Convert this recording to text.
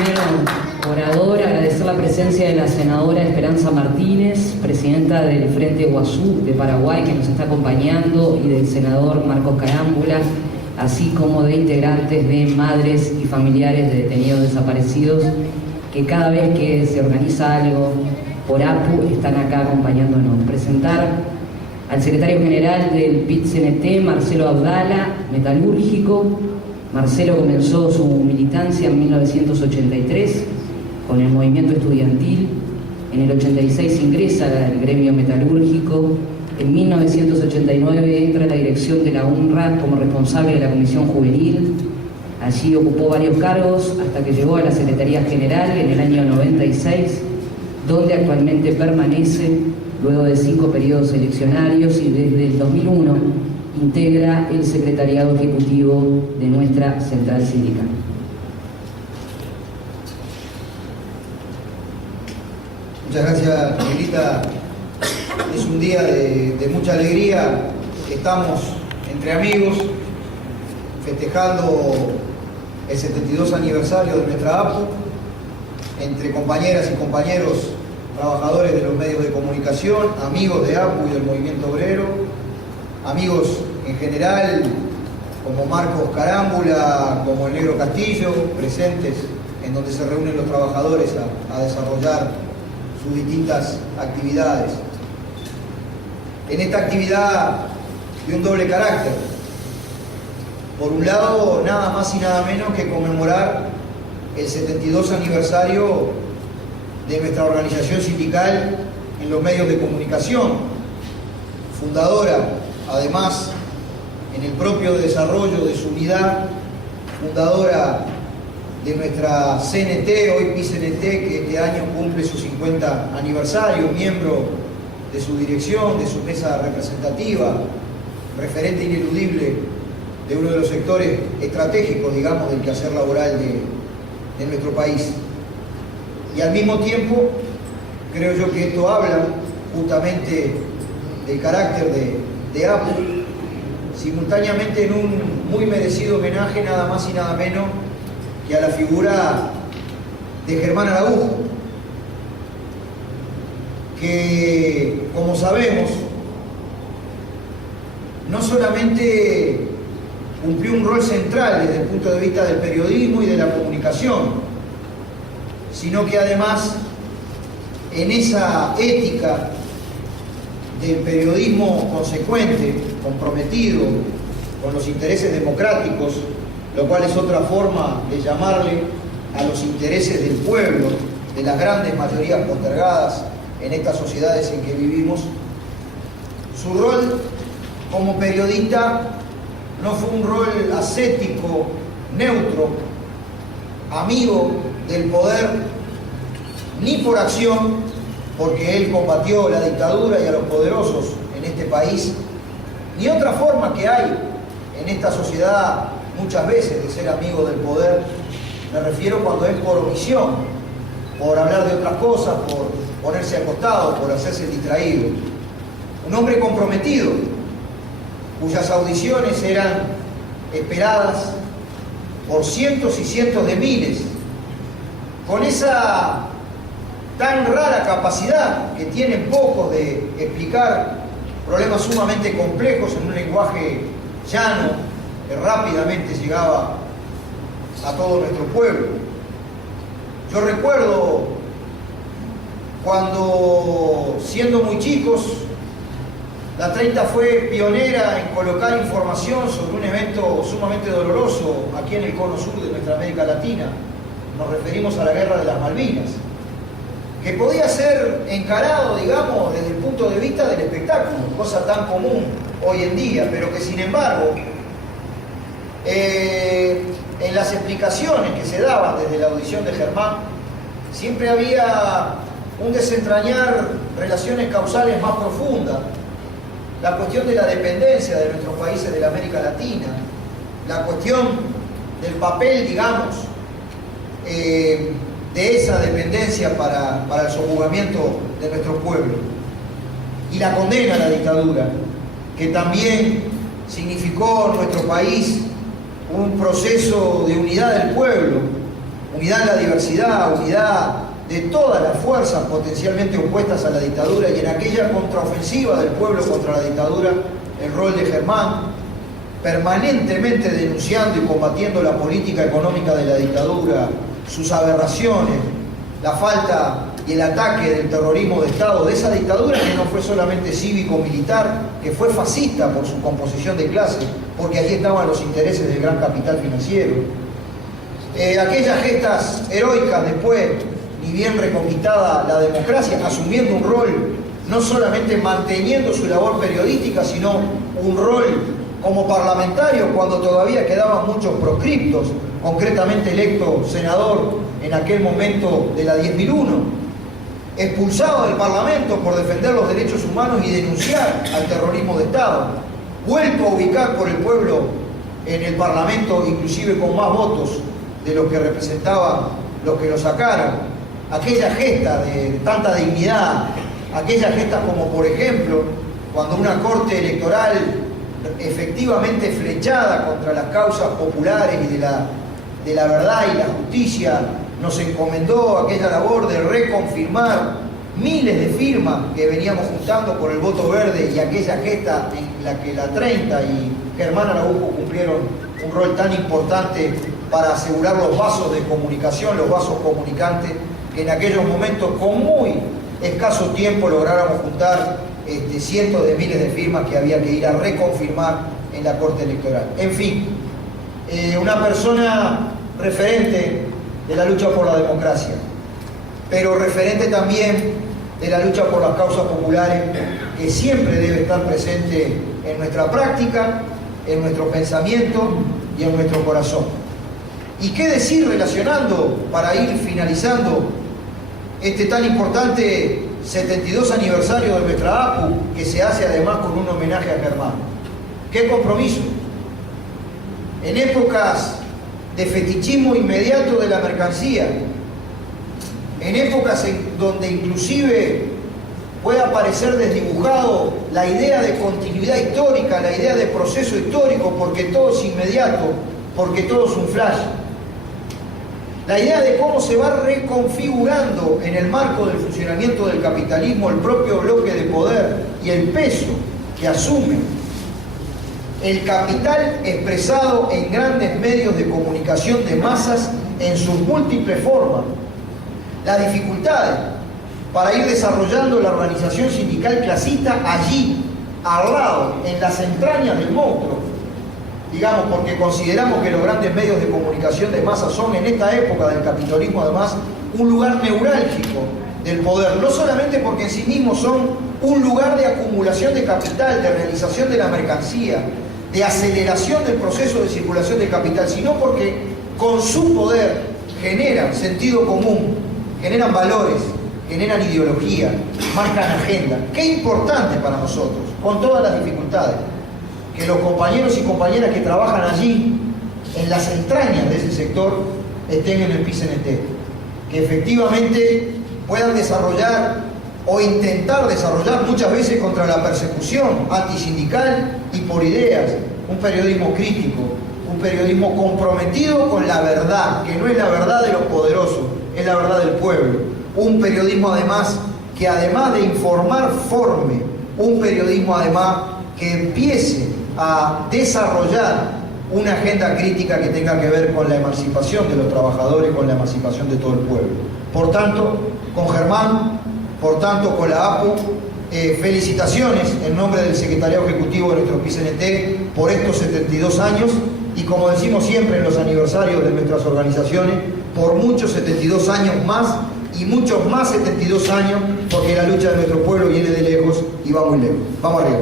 primero orador, agradecer la presencia de la senadora Esperanza Martínez, presidenta del Frente Guazú de Paraguay, que nos está acompañando, y del senador Marcos Carámbula, así como de integrantes de madres y familiares de detenidos desaparecidos, que cada vez que se organiza algo por APU están acá acompañándonos. Presentar al secretario general del PIT-CNT, Marcelo Abdala, metalúrgico. Marcelo comenzó su militancia en 1983 con el movimiento estudiantil. En el 86 ingresa al gremio metalúrgico. En 1989 entra a la dirección de la UNRWA como responsable de la Comisión Juvenil. Allí ocupó varios cargos hasta que llegó a la Secretaría General en el año 96, donde actualmente permanece luego de 5 periodos eleccionarios, y desde el 2001 integra el secretariado ejecutivo de nuestra central sindical. Muchas gracias, Miguelita. Es un día de mucha alegría. Estamos entre amigos festejando el 72 aniversario de nuestra APU, entre compañeras y compañeros trabajadores de los medios de comunicación, amigos de APU y del movimiento obrero, amigos en general como Marcos Carámbula, como el Negro Castillo, presentes en donde se reúnen los trabajadores a desarrollar sus distintas actividades. En esta actividad de un doble carácter. Por un lado, nada más y nada menos que conmemorar el 72 aniversario de nuestra organización sindical en los medios de comunicación, fundadora, además, en el propio desarrollo de su unidad, fundadora de nuestra CNT, hoy PIT-CNT, que este año cumple su 50 aniversario, miembro de su dirección, de su mesa representativa, referente ineludible de uno de los sectores estratégicos, digamos, del quehacer laboral de nuestro país. Y al mismo tiempo, creo yo que esto habla justamente del carácter de APU, simultáneamente en un muy merecido homenaje, nada más y nada menos que a la figura de Germán Araújo, que, como sabemos, no solamente cumplió un rol central desde el punto de vista del periodismo y de la comunicación, sino que además en esa ética del periodismo consecuente, comprometido con los intereses democráticos, lo cual es otra forma de llamarle a los intereses del pueblo, de las grandes mayorías postergadas en estas sociedades en que vivimos, su rol como periodista no fue un rol ascético, neutro, amigo del poder, ni por acción, porque él combatió la dictadura y a los poderosos en este país, ni otra forma que hay en esta sociedad muchas veces de ser amigo del poder. Me refiero cuando es por omisión, por hablar de otras cosas, por ponerse al costado, por hacerse el distraído. Un hombre comprometido, cuyas audiciones eran esperadas por cientos y cientos de miles, con esa tan rara capacidad que tienen pocos de explicar problemas sumamente complejos en un lenguaje llano que rápidamente llegaba a todo nuestro pueblo. Yo recuerdo cuando, siendo muy chicos, la 30 fue pionera en colocar información sobre un evento sumamente doloroso aquí en el cono sur de nuestra América Latina. Nos referimos a la Guerra de las Malvinas, que podía ser encarado, digamos, desde el punto de vista del espectáculo, cosa tan común hoy en día, pero que sin embargo, en las explicaciones que se daban desde la audición de Germán, siempre había un desentrañar relaciones causales más profundas, la cuestión de la dependencia de nuestros países de la América Latina, la cuestión del papel, digamos, de esa dependencia para el sojuzgamiento de nuestro pueblo, y la condena a la dictadura, que también significó en nuestro país un proceso de unidad del pueblo, unidad en la diversidad, unidad de todas las fuerzas potencialmente opuestas a la dictadura, y en aquella contraofensiva del pueblo contra la dictadura, el rol de Germán, permanentemente denunciando y combatiendo la política económica de la dictadura, sus aberraciones, la falta y el ataque del terrorismo de Estado, de esa dictadura que no fue solamente cívico-militar, que fue fascista por su composición de clase, porque allí estaban los intereses del gran capital financiero. Aquellas gestas heroicas después, ni bien reconquistada la democracia, asumiendo un rol, no solamente manteniendo su labor periodística, sino un rol como parlamentario cuando todavía quedaban muchos proscriptos, concretamente electo senador en aquel momento de la 10.001, expulsado del Parlamento por defender los derechos humanos y denunciar al terrorismo de Estado, vuelto a ubicar por el pueblo en el Parlamento, inclusive con más votos de los que representaban los que lo sacaron. Aquella gesta de tanta dignidad, aquellas gestas como por ejemplo cuando una corte electoral efectivamente flechada contra las causas populares y de la verdad y la justicia nos encomendó aquella labor de reconfirmar miles de firmas que veníamos juntando por el voto verde, y aquella gesta en la que la 30 y Germán Araújo cumplieron un rol tan importante para asegurar los vasos de comunicación, los vasos comunicantes, que en aquellos momentos con muy escaso tiempo lográramos juntar cientos de miles de firmas que había que ir a reconfirmar en la Corte Electoral. En fin, una persona referente de la lucha por la democracia, pero referente también de la lucha por las causas populares, que siempre debe estar presente en nuestra práctica, en nuestro pensamiento y en nuestro corazón. ¿Y qué decir relacionando, para ir finalizando, este tan importante 72 aniversario de nuestra APU, que se hace además con un homenaje a Germán? ¿Qué compromiso? En épocas de fetichismo inmediato de la mercancía, en épocas en donde inclusive puede aparecer desdibujado la idea de continuidad histórica, la idea de proceso histórico, porque todo es inmediato, porque todo es un flash. La idea de cómo se va reconfigurando en el marco del funcionamiento del capitalismo el propio bloque de poder y el peso que asume el capital expresado en grandes medios de comunicación de masas en sus múltiples formas. Las dificultades para ir desarrollando la organización sindical clasista allí, al lado, en las entrañas del monstruo, digamos, porque consideramos que los grandes medios de comunicación de masas son en esta época del capitalismo además un lugar neurálgico del poder, no solamente porque en sí mismos son un lugar de acumulación de capital, de realización de la mercancía, de aceleración del proceso de circulación de capital, sino porque con su poder generan sentido común, generan valores, generan ideología, marcan agenda. Qué importante para nosotros, con todas las dificultades, que los compañeros y compañeras que trabajan allí, en las entrañas de ese sector, estén en el PCNT, que efectivamente puedan desarrollar o intentar desarrollar, muchas veces contra la persecución antisindical y por ideas, un periodismo crítico, un periodismo comprometido con la verdad, que no es la verdad de los poderosos, es la verdad del pueblo. Un periodismo además que además de informar forme, un periodismo además que empiece a desarrollar una agenda crítica que tenga que ver con la emancipación de los trabajadores, con la emancipación de todo el pueblo. Por tanto, con Germán, por tanto con la APU, felicitaciones en nombre del Secretariado Ejecutivo de nuestro PCNT por estos 72 años y, como decimos siempre en los aniversarios de nuestras organizaciones, por muchos 72 años más y muchos más 72 años, porque la lucha de nuestro pueblo viene de lejos y va muy lejos. Vamos arriba.